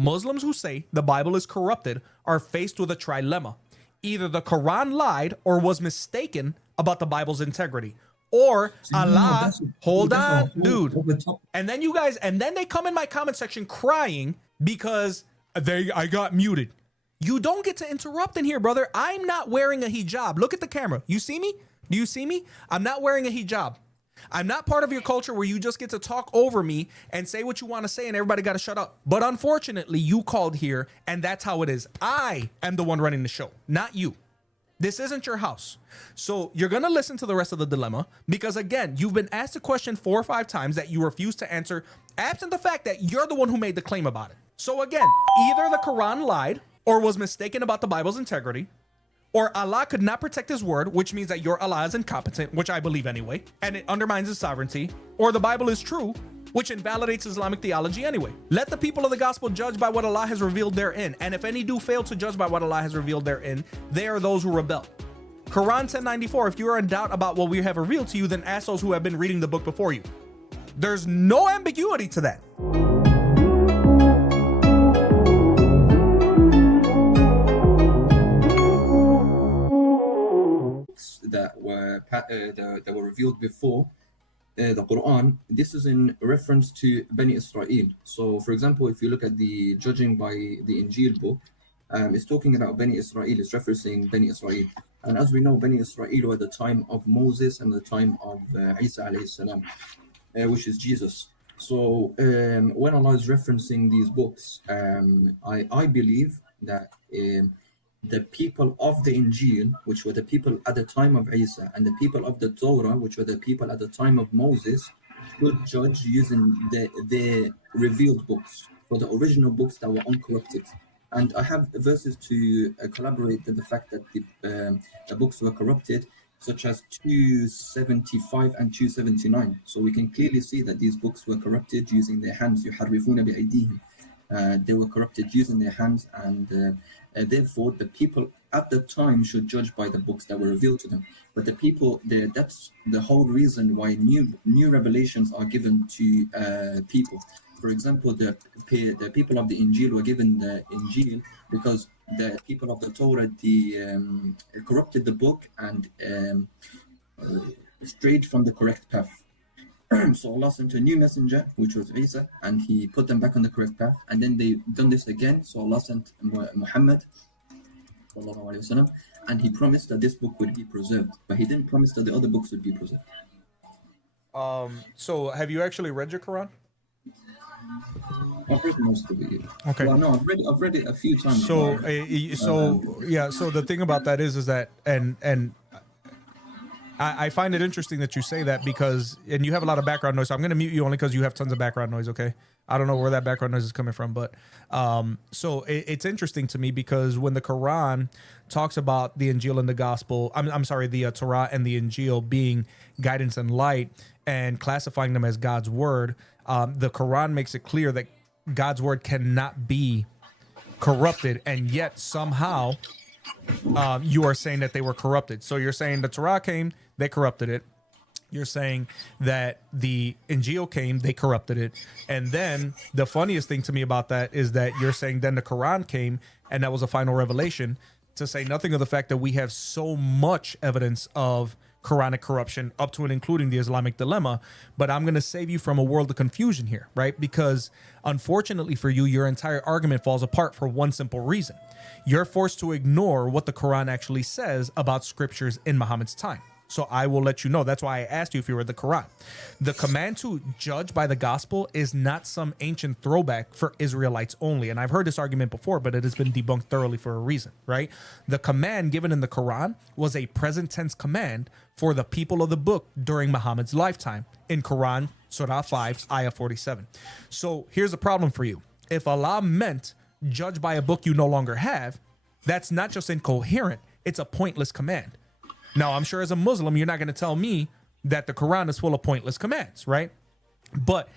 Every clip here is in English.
Muslims who say the Bible is corrupted are faced with a trilemma. Either the Quran lied or was mistaken about the Bible's integrity, or Allah, hold on, dude. And then you guys, and then they come in my comment section crying because I got muted. You don't get to interrupt in here, brother. I'm not wearing a hijab. Look at the camera. You see me? Do you see me? I'm not wearing a hijab. I'm not part of your culture where you just get to talk over me and say what you want to say and everybody got to shut up. But unfortunately, you called here and that's how it is. I am the one running the show, not you. This isn't your house. So you're going to listen to the rest of the dilemma because, again, you've been asked a question 4 or 5 times that you refuse to answer, absent the fact that you're the one who made the claim about it. So again, either the Quran lied or was mistaken about the Bible's integrity, or Allah could not protect his word, which means that your Allah is incompetent, which I believe anyway, and it undermines his sovereignty, or the Bible is true, which invalidates Islamic theology anyway. Let the people of the gospel judge by what Allah has revealed therein, and if any do fail to judge by what Allah has revealed therein, they are those who rebel. Quran 10:94, if you are in doubt about what we have revealed to you, then ask those who have been reading the book before you. There's no ambiguity to that. That were revealed before the Quran. This is in reference to Bani Israel. So, for example, if you look at the judging by the Injil book, it's talking about Bani Israel. It's referencing Bani Israel. And as we know, Bani Israel were at the time of Moses and the time of Isa alayhi salam, which is Jesus. So, when Allah is referencing these books, I believe that the people of the Injil, which were the people at the time of Isa, and the people of the Torah, which were the people at the time of Moses, could judge using the revealed books, for the original books that were uncorrupted. And I have verses to collaborate with the fact that the books were corrupted, such as 275 and 279. So we can clearly see that these books were corrupted using their hands. يُحَرِّفُونَ بِأَيْدِيهِمْ. They were corrupted using their hands, and therefore the people at the time should judge by the books that were revealed to them. But the people, that's the whole reason why new revelations are given to people. For example, the people of the Injil were given the Injil because the people of the Torah corrupted the book and strayed from the correct path. So Allah sent a new messenger, which was Isa, and he put them back on the correct path. And then they done this again. So Allah sent Muhammad, and he promised that this book would be preserved, but he didn't promise that the other books would be preserved. So have you actually read your Quran? I've read most of it. Okay. Well, no, I've read it a few times. So, So the thing about that is that, and I find it interesting that you say that because, and you have a lot of background noise. So I'm going to mute you only because you have tons of background noise. Okay. I don't know where that background noise is coming from, but so it's interesting to me because when the Quran talks about the Injil and the Gospel, I'm sorry, the Torah and the Injil being guidance and light and classifying them as God's word, the Quran makes it clear that God's word cannot be corrupted, and yet somehow you are saying that they were corrupted. So you're saying the Torah came, they corrupted it. You're saying that the Injil came, they corrupted it. And then the funniest thing to me about that is that you're saying then the Quran came and that was a final revelation, to say nothing of the fact that we have so much evidence of Quranic corruption up to and including the Islamic Dilemma. But I'm going to save you from a world of confusion here, right? Because unfortunately for you, your entire argument falls apart for one simple reason. You're forced to ignore what the Quran actually says about scriptures in Muhammad's time. So I will let you know. That's why I asked you if you read the Quran. The command to judge by the gospel is not some ancient throwback for Israelites only. And I've heard this argument before, but it has been debunked thoroughly for a reason, right? The command given in the Quran was a present tense command for the people of the book during Muhammad's lifetime in Quran, Surah 5, Ayah 47. So here's the problem for you. If Allah meant judge by a book you no longer have, that's not just incoherent, it's a pointless command. Now, I'm sure as a Muslim, you're not going to tell me that the Quran is full of pointless commands, right? But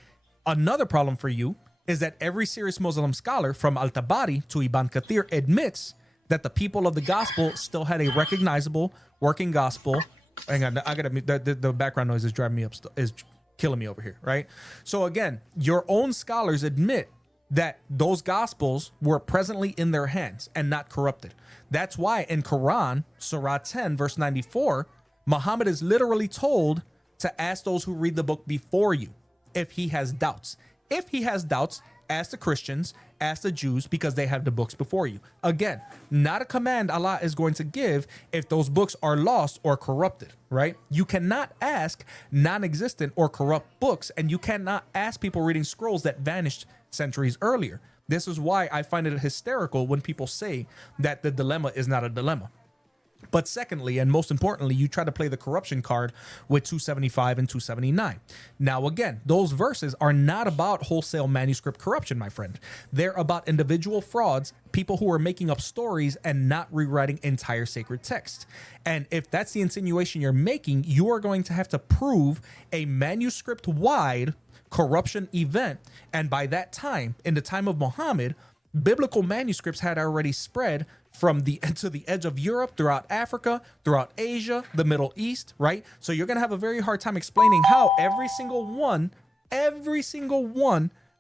another problem for you is that every serious Muslim scholar from Al-Tabari to Ibn Kathir admits that the people of the gospel still had a recognizable working gospel. Hang on, I gotta, the background noise is driving me up, is killing me over here, right? So again, your own scholars admit that those gospels were presently in their hands and not corrupted. That's why in Quran, Surah 10, verse 94, Muhammad is literally told to ask those who read the book before you if he has doubts. If he has doubts, ask the Christians, ask the Jews, because they have the books before you. Again, not a command Allah is going to give if those books are lost or corrupted, right? You cannot ask non-existent or corrupt books, and you cannot ask people reading scrolls that vanished centuries earlier. This is why I find it hysterical when people say that the dilemma is not a dilemma. But secondly, and most importantly, you try to play the corruption card with 275 and 279. Now, again, those verses are not about wholesale manuscript corruption, my friend. They're about individual frauds, people who are making up stories and not rewriting entire sacred text. And if that's the insinuation you're making, you are going to have to prove a manuscript-wide corruption event. And by that time, in the time of Muhammad, biblical manuscripts had already spread from the to the edge of Europe, throughout Africa, throughout Asia, the Middle East, right? So you're going to have a very hard time explaining how every single one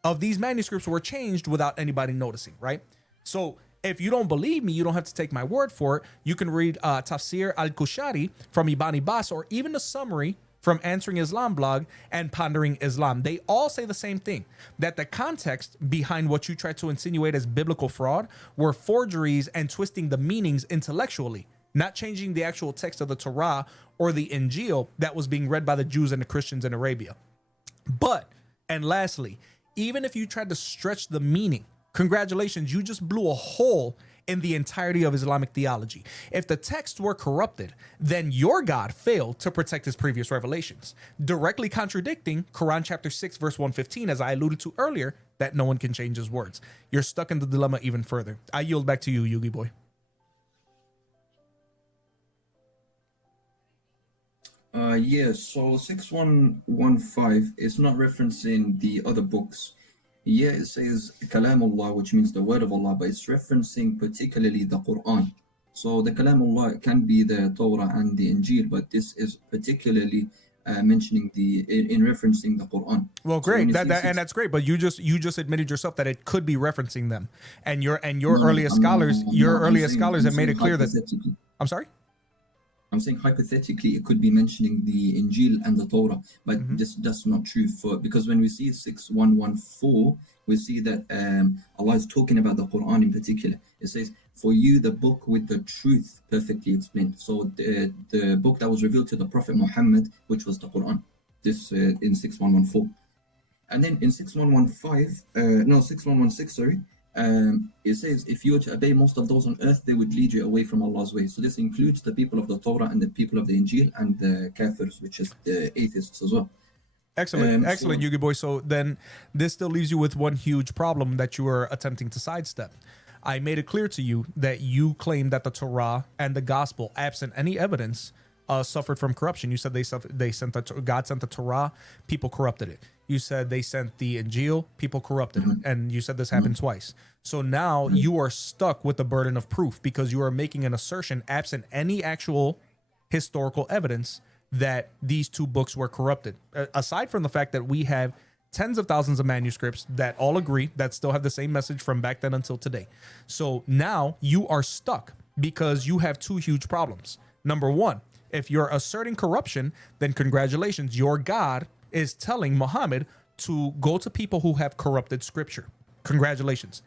of these manuscripts were changed without anybody noticing, right? So if you don't believe me, you don't have to take my word for it. You can read Tafsir al-Kushari from Ibn Abbas, or even the summary from Answering Islam blog and Pondering Islam. They all say the same thing, that the context behind what you try to insinuate as biblical fraud were forgeries and twisting the meanings intellectually, not changing the actual text of the Torah or the Injil that was being read by the Jews and the Christians in Arabia. But, and lastly, even if you tried to stretch the meaning, congratulations, you just blew a hole in the entirety of Islamic theology. If the texts were corrupted, then your God failed to protect his previous revelations, directly contradicting Quran chapter 6, verse 115, as I alluded to earlier, that no one can change his words. You're stuck in the dilemma even further. I yield back to you, Yugi boy. So 6115 is not referencing the other books. Yeah, it says Kalamullah, which means the word of Allah, but it's referencing particularly the Quran. So the Kalamullah can be the Torah and the Injil, but this is particularly mentioning in referencing the Quran. Well, great, and that's great. But you just admitted yourself that it could be referencing them, and your earliest scholars have made it clear that. I'm sorry. I'm saying hypothetically it could be mentioning the Injil and the Torah, but that's not true, because when we see 6114, we see that Allah is talking about the Quran in particular. It says, "For you the book with the truth perfectly explained." So the book that was revealed to the Prophet Muhammad, which was the Quran, this in 6114. And then in 6116, sorry. It says, if you were to obey most of those on earth, they would lead you away from Allah's way. So this includes the people of the Torah and the people of the Injil and the Kafirs, which is the atheists as well. Excellent, Yugi boy. So then this still leaves you with one huge problem that you are attempting to sidestep. I made it clear to you that you claim that the Torah and the Gospel, absent any evidence, suffered from corruption. You said God sent the Torah, people corrupted it. You said they sent the Injil, people corrupted it. And you said this happened twice. So now you are stuck with the burden of proof, because you are making an assertion absent any actual historical evidence that these two books were corrupted. Aside from the fact that we have tens of thousands of manuscripts that all agree, that still have the same message from back then until today. So now you are stuck because you have two huge problems. Number one, if you're asserting corruption, then congratulations, your God is telling Muhammad to go to people who have corrupted scripture. Congratulations.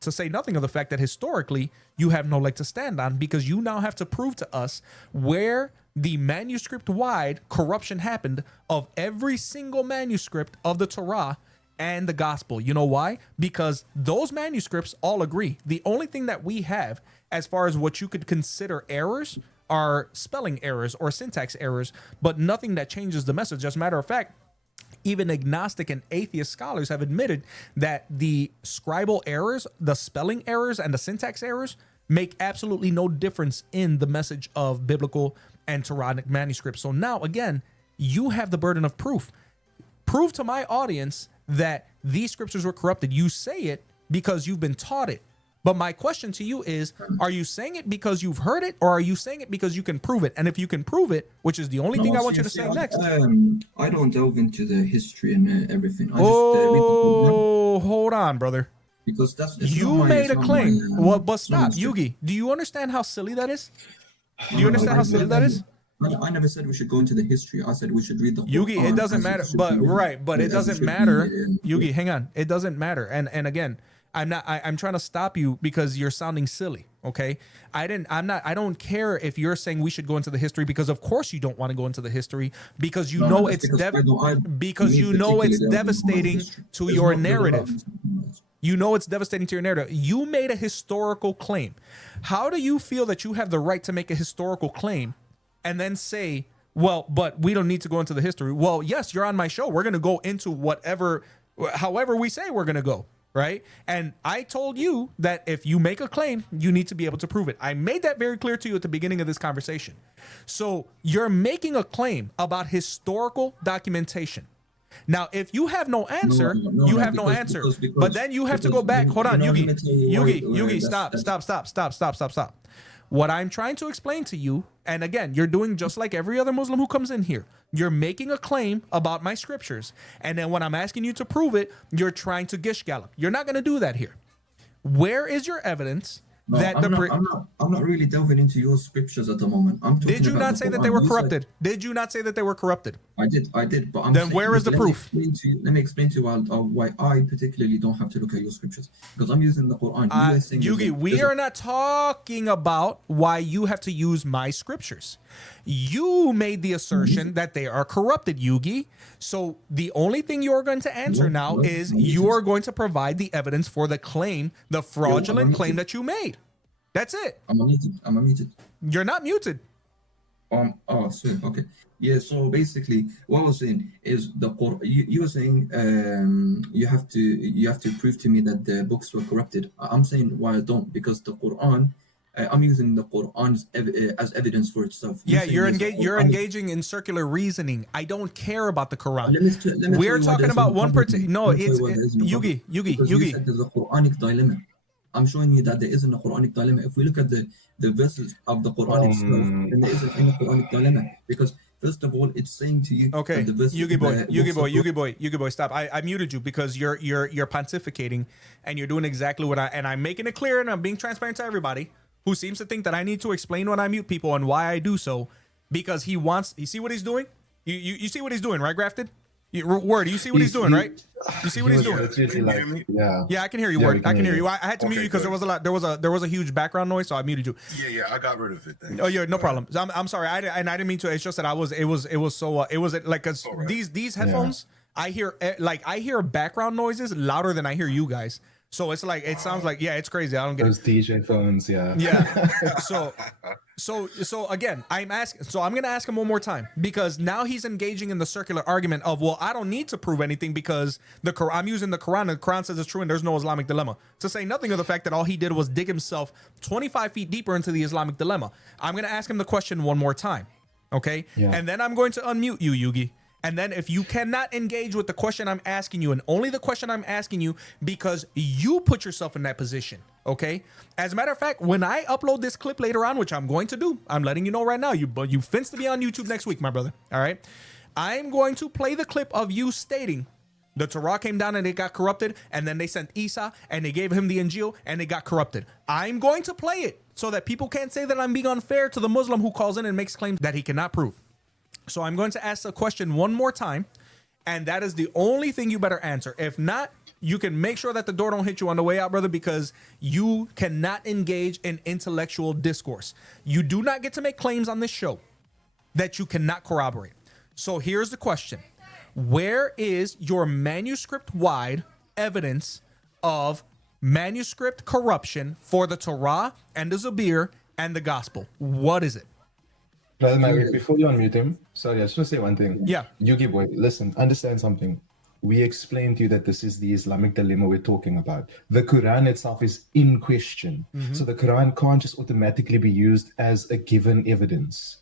To say nothing of the fact that historically you have no leg to stand on, because you now have to prove to us where the manuscript-wide corruption happened of every single manuscript of the Torah and the Gospel. You know why? Because those manuscripts all agree. The only thing that we have as far as what you could consider errors are spelling errors or syntax errors, but nothing that changes the message. As a matter of fact, even agnostic and atheist scholars have admitted that the scribal errors, the spelling errors, and the syntax errors make absolutely no difference in the message of biblical and Quranic manuscripts. So now, again, you have the burden of proof. Prove to my audience that these scriptures were corrupted. You say it because you've been taught it. But my question to you is, are you saying it because you've heard it, or are you saying it because you can prove it? And if you can prove it, which is the only thing I want you to say next. I don't delve into the history and everything. Hold on, brother. because it's You not my, made it's a not claim. my, Well, but it's not my stop, script. Yugi. Do you understand how silly that is? Do you No, understand how silly that is? I never said we should go into the history. I said we should read the Yugi, it Quran doesn't as it matter. should But be written, right, but it as it doesn't should matter. be, Yugi, hang on. It doesn't matter. And again, I'm trying to stop you because you're sounding silly. Okay. I don't care if you're saying we should go into the history, because of course you don't want to go into the history, because you No, know that's it's because I don't- because me you know it's particularly, I don't know devastating history. to There's your no- there's a lot of narrative. You know it's devastating to your narrative. You made a historical claim. How do you feel that you have the right to make a historical claim and then say, well, but we don't need to go into the history? Well, yes, you're on my show. We're going to go into however we say we're going to go, right? And I told you that if you make a claim, you need to be able to prove it. I made that very clear to you at the beginning of this conversation. So you're making a claim about historical documentation. Now, if you have no answer, you have no answer. But then you have to go back. Hold on, Yugi. Yugi, stop. What I'm trying to explain to you, and again, you're doing just like every other Muslim who comes in here. You're making a claim about my scriptures. And then when I'm asking you to prove it, you're trying to gish gallop. You're not going to do that here. Where is your evidence that I'm not really delving into your scriptures at the moment. I'm talking Did you about not the say that Quran. they were You said- corrupted? Did you not say that they were corrupted? I did, but I'm Then saying, where is the proof? Let me explain to you why I particularly don't have to look at your scriptures, because I'm using the Quran. You are saying Yugi, we are not talking about why you have to use my scriptures. You made the assertion that they are corrupted, Yugi. So the only thing you're going to answer now is you are going to provide the evidence for the claim, the fraudulent claim that you made. That's it. I'm unmuted. You're not muted. Oh, sweet. Okay. Yeah. So basically, what I was saying is the Quran. You were saying you have to prove to me that the books were corrupted. I'm saying why I don't, because the Quran. I'm using the Quran as evidence for itself. Yeah, you're engaging in circular reasoning. I don't care about the Quran. Let me We're talking about one particular. No, it's Yugi. You said there's a Quranic dilemma. I'm showing you that there isn't a Quranic dilemma. If we look at the verses of the Quran itself, then there isn't any Quranic dilemma, because first of all, it's saying to you. Okay, Yugi boy, stop. I muted you because you're pontificating, and you're doing exactly what I'm making it clear, and I'm being transparent to everybody who seems to think that I need to explain when I mute people and why I do so, because you see what he's doing? You see what he's doing, right, Grafted? Word, you see what he's doing, right? You see what he's doing? Yeah, I can hear you, Word. I can hear you. I had to mute you because there was a huge background noise, so I muted you. Yeah, I got rid of it then. Oh yeah, no problem. I'm sorry. I didn't mean to. It's just that it was so like, cause right. these headphones, I hear background noises louder than I hear you guys. So it's like, it sounds like, yeah, it's crazy. I don't get those DJ phones. Yeah. So again, I'm going to ask him one more time, because now he's engaging in the circular argument of, well, I don't need to prove anything because I'm using the Quran, and the Quran says it's true and there's no Islamic dilemma, to say nothing of the fact that all he did was dig himself 25 feet deeper into the Islamic dilemma. I'm going to ask him the question one more time. Okay. Yeah. And then I'm going to unmute you, Yugi. And then if you cannot engage with the question I'm asking you, and only the question I'm asking you because you put yourself in that position, okay? As a matter of fact, when I upload this clip later on, which I'm going to do, I'm letting you know right now, you finna to be on YouTube next week, my brother, all right? I'm going to play the clip of you stating the Torah came down and it got corrupted, and then they sent Isa and they gave him the Injil and it got corrupted. I'm going to play it so that people can't say that I'm being unfair to the Muslim who calls in and makes claims that he cannot prove. So I'm going to ask the question one more time, and that is the only thing you better answer. If not, you can make sure that the door don't hit you on the way out, brother, because you cannot engage in intellectual discourse. You do not get to make claims on this show that you cannot corroborate. So here's the question. Where is your manuscript-wide evidence of manuscript corruption for the Torah and the Zabir and the Gospel? What is it? Brother Maverick, before you unmute him, sorry, I just want to say one thing. Yeah. Yugi boy, listen, understand something. We explained to you that this is the Islamic dilemma we're talking about. The Quran itself is in question. Mm-hmm. So the Quran can't just automatically be used as a given evidence.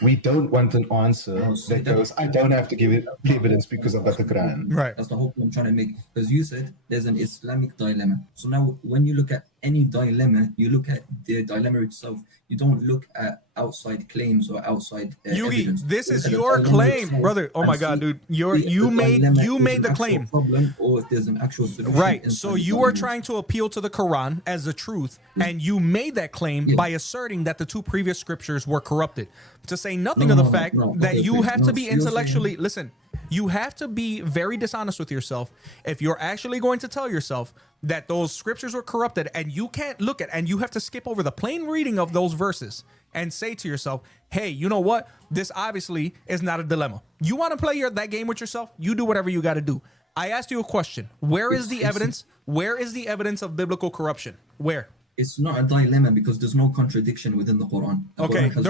We don't want an answer that goes, I don't have to give it evidence because I've got the Quran. Right. That's the whole point I'm trying to make. Because you said there's an Islamic dilemma. So now when you look at any dilemma, you look at the dilemma itself. You don't look at outside claims or outside Yugi, evidence. this You is look at the your dilemma claim, itself brother. Oh and my God, see dude, if you the made dilemma is the an actual claim. problem, or if there's an actual solution. Right. inside So the you are dilemma. trying to appeal to the Quran as the truth, and you made that claim Yeah. by asserting that the two previous scriptures were corrupted. To say nothing No, of the no, no, fact no. that Okay, you okay. have No, to be so you're saying- intellectually listen. You have to be very dishonest with yourself if you're actually going to tell yourself that those scriptures were corrupted, and you can't look at, and you have to skip over the plain reading of those verses and say to yourself, hey, you know what? This obviously is not a dilemma. You want to play that game with yourself? You do whatever you got to do. I asked you a question. Where is the evidence? Where is the evidence of biblical corruption? Where? It's not a dilemma because there's no contradiction within the Quran. The Okay, Quran has-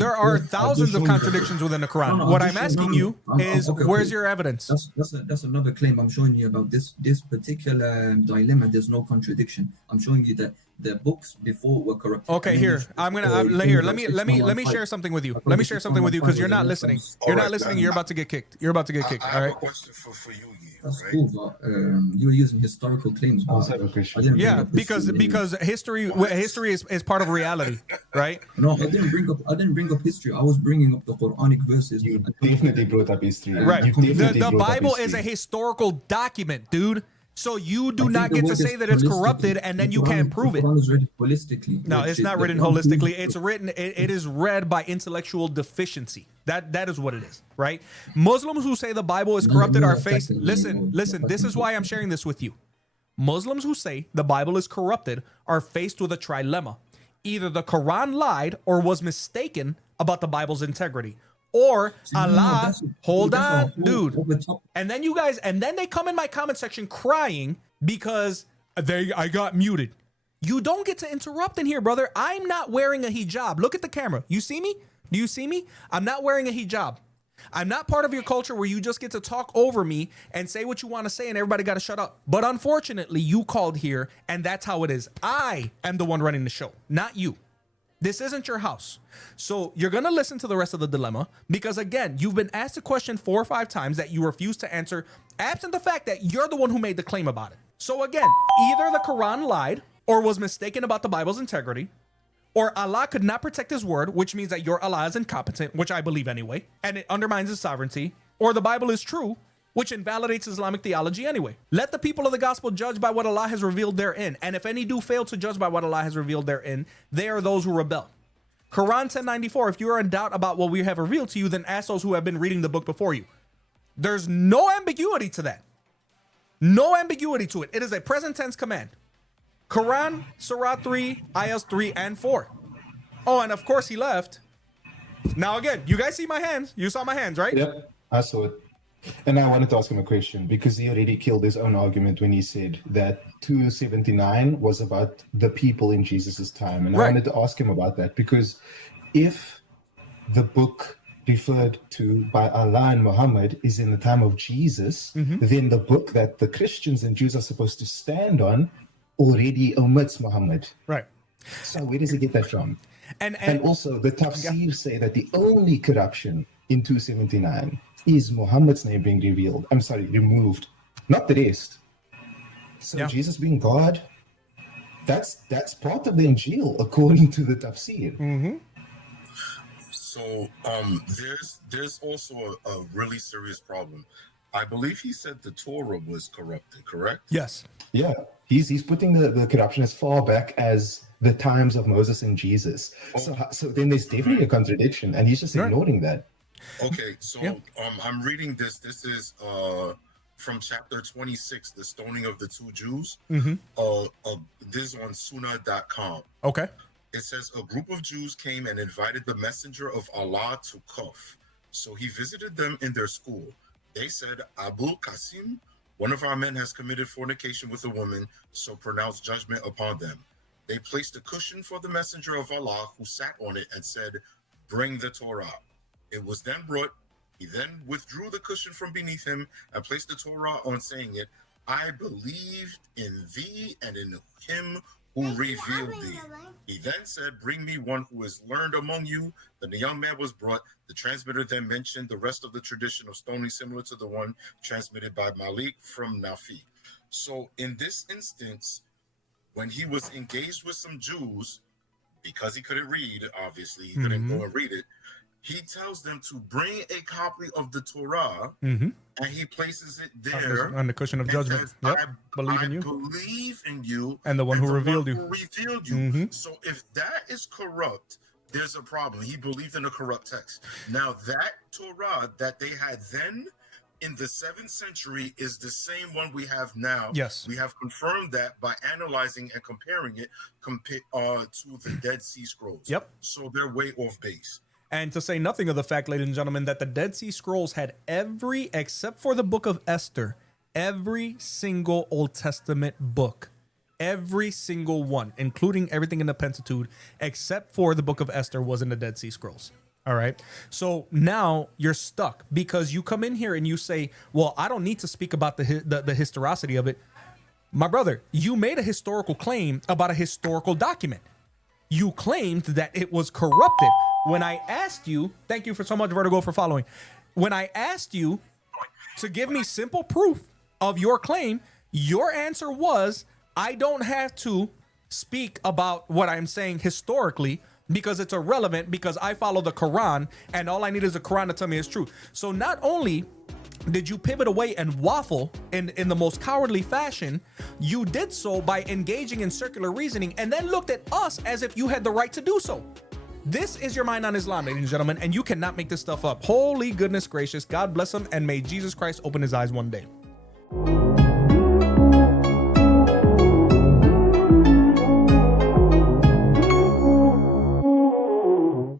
there are thousands of contradictions within the Quran. What I'm asking you is, where's your evidence? That's another claim I'm showing you about this particular dilemma. There's no contradiction. I'm showing you that the books before were corrupted. Okay, here I'm gonna let me share something with you. Let me share something with you because you're not listening. You're not listening. You're about to get kicked. You're about to get kicked. I All have right. a question for you, That's right? cool, but you're using historical claims. I also have a question. I didn't bring Yeah, up history. because history is part of reality, right? No, I didn't bring up history. I was bringing up the Quranic verses. You definitely brought up history. Right. You definitely The brought up Bible is a history. historical document, dude. So you do I think not the get to word say is that it's holistically. corrupted and then The you Quran- can't prove the it. Quran is read holistically. No, Like, it's not the written Quran holistically. is- It's written. It is read by intellectual deficiency. That is what it is, right? Muslims who say the Bible is No, corrupted no, are no, faced. no, Listen. This is why I'm sharing this with you. Muslims who say the Bible is corrupted are faced with a trilemma. Either the Quran lied or was mistaken about the Bible's integrity, or No, Allah. that's- Hold that's a on, whole dude. over top. And then you guys, and then they come in my comment section crying because I got muted. You don't get to interrupt in here, brother. I'm not wearing a hijab. Look at the camera. You see me? Do you see me? I'm not wearing a hijab. I'm not part of your culture where you just get to talk over me and say what you want to say and everybody got to shut up. But unfortunately, you called here and that's how it is. I am the one running the show, not you. This isn't your house. So you're going to listen to the rest of the dilemma because, again, you've been asked a question 4 or 5 times that you refuse to answer, absent the fact that you're the one who made the claim about it. So again, either the Quran lied or was mistaken about the Bible's integrity, or Allah could not protect his word, which means that your Allah is incompetent, which I believe anyway, and it undermines his sovereignty, or the Bible is true, which invalidates Islamic theology anyway. Let the people of the gospel judge by what Allah has revealed therein, and if any do fail to judge by what Allah has revealed therein, they are those who rebel. Quran 1094, if you are in doubt about what we have revealed to you, then ask those who have been reading the book before you. There's no ambiguity to that. No ambiguity to it. It is a present tense command. Quran, Surah 3, Ayahs 3 and 4. Oh, and of course he left. Now again, you guys see my hands. You saw my hands, right? Yep, I saw it. And I wanted to ask him a question because he already killed his own argument when he said that 279 was about the people in Jesus's time. And I Right. wanted to ask him about that because if the book referred to by Allah and Muhammad is in the time of Jesus, then the book that the Christians and Jews are supposed to stand on already omits Muhammad. Right. So where does he get that from? And And also, the tafsir say that the only corruption in 279 is Muhammad's name being removed, not the rest. So Yeah. Jesus being God, that's part of the Injil according to the tafsir. So there's also a really serious problem. I believe he said the Torah was corrupted, correct? yes. Yeah, he's putting the corruption as far back as the times of Moses and Jesus. So then there's definitely a contradiction, and he's just Right. ignoring that. Okay, so Yeah. I'm reading this. This is from chapter 26, the stoning of the 2 Jews. This is on sunnah.com. Okay. It says a group of Jews came and invited the messenger of Allah to Kuf. So he visited them in their school. They said, Abu Qasim, one of our men has committed fornication with a woman, so pronounce judgment upon them. They placed a cushion for the messenger of Allah, who sat on it and said, bring the Torah. It was then brought. He then withdrew the cushion from beneath him and placed the Torah on, saying it, I believed in thee and in him who revealed thee. He then said, bring me one who is learned among you. Then the young man was brought. The transmitter then mentioned the rest of the tradition of stoning, similar to the one transmitted by Malik from Nafi. So in this instance, when he was engaged with some Jews, because he couldn't read, obviously, he couldn't go and read it, he tells them to bring a copy of the Torah, and he places it there on the cushion of judgment. says, Yep. I Believe in you. believe in you, And the one who revealed you. revealed you. So if that is corrupt, there's a problem. He believed in a corrupt text. Now that Torah that they had then in the 7th century is the same one we have now. Yes. We have confirmed that by analyzing and comparing it to the Dead Sea Scrolls. Yep. So they're way off base. And to say nothing of the fact, ladies and gentlemen, that the Dead Sea Scrolls had except for the book of Esther, every single Old Testament book, every single one, including everything in the Pentateuch, except for the book of Esther, was in the Dead Sea Scrolls. All right. So now you're stuck because you come in here and you say, well, I don't need to speak about the historicity of it. My brother, you made a historical claim about a historical document. You claimed that it was corrupted. When I asked you, thank you for so much, Vertigo, for following. When I asked you to give me simple proof of your claim, your answer was, I don't have to speak about what I'm saying historically because it's irrelevant because I follow the Quran and all I need is the Quran to tell me it's true. So not only did you pivot away and waffle in the most cowardly fashion, you did so by engaging in circular reasoning and then looked at us as if you had the right to do so. This is your mind on Islam, ladies and gentlemen, and you cannot make this stuff up. Holy goodness gracious. God bless him, and may Jesus Christ open his eyes one day.